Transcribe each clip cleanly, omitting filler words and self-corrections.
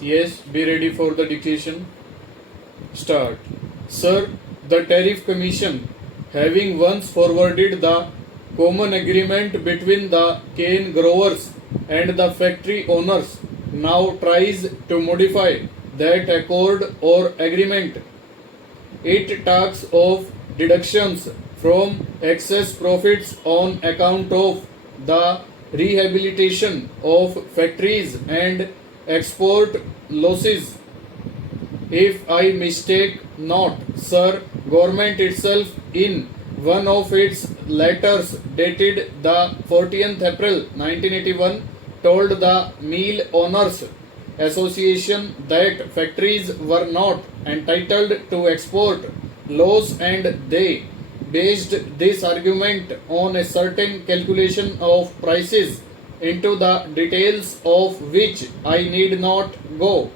Yes, be ready for the dictation. Start. Sir, the Tariff Commission, having once forwarded the common agreement between the cane growers and the factory owners, now tries to modify that accord or agreement. It talks of deductions from excess profits on account of the rehabilitation of factories and export losses. If I mistake not, sir, government itself in one of its letters dated the 14th April 1981 told the Mill Owners Association that factories were not entitled to export loss and they based this argument on a certain calculation of prices into the details of which I need not go.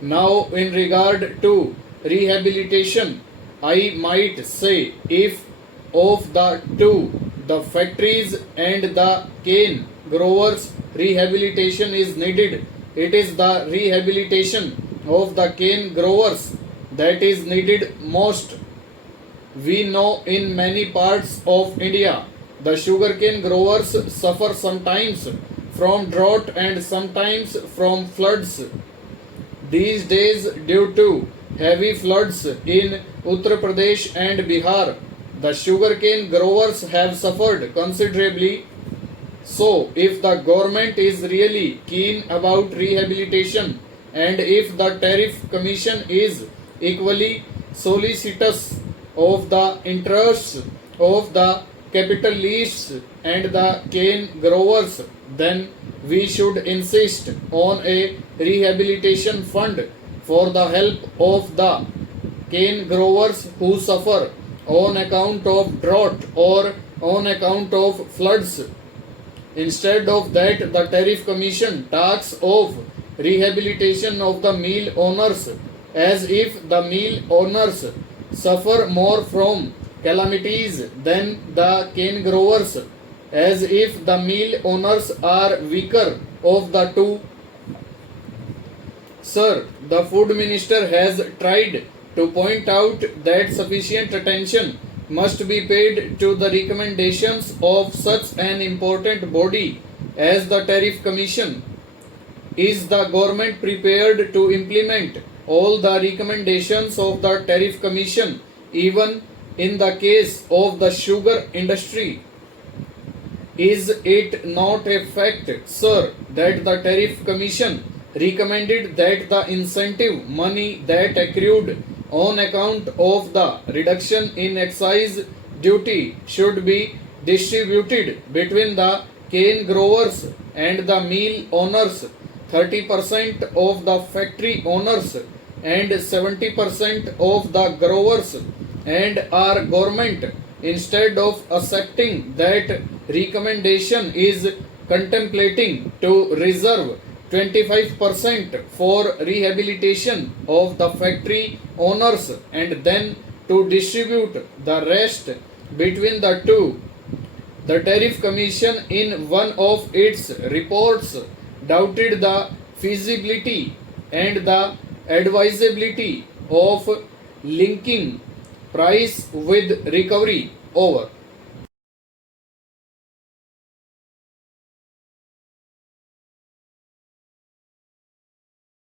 Now, in regard to rehabilitation, I might say if of the two, the factories and the cane growers rehabilitation is needed, it is the rehabilitation of the cane growers that is needed most. We know in many parts of India the sugarcane growers suffer sometimes from drought and sometimes from floods. These days, due to heavy floods in Uttar Pradesh and Bihar, the sugarcane growers have suffered considerably. So, if the government is really keen about rehabilitation and if the Tariff Commission is equally solicitous of the interests of the capitalists and the cane growers, then we should insist on a rehabilitation fund for the help of the cane growers who suffer on account of drought or on account of floods. Instead of that, the Tariff Commission talks of rehabilitation of the mill owners as if the mill owners suffer more from calamities than the cane growers, as if the mill owners are weaker of the two. Sir, the food minister has tried to point out that sufficient attention must be paid to the recommendations of such an important body as the Tariff Commission. Is the government prepared to implement all the recommendations of the Tariff Commission, even in the case of the sugar industry? Is it not a fact, sir, that the Tariff Commission recommended that the incentive money that accrued on account of the reduction in excise duty should be distributed between the cane growers and the mill owners, 30% of the factory owners and 70% of the growers, and our government, instead of accepting that recommendation, is contemplating to reserve 25% for rehabilitation of the factory owners and then to distribute the rest between the two. The Tariff Commission, in one of its reports, doubted the feasibility and the advisability of linking price with recovery. Over.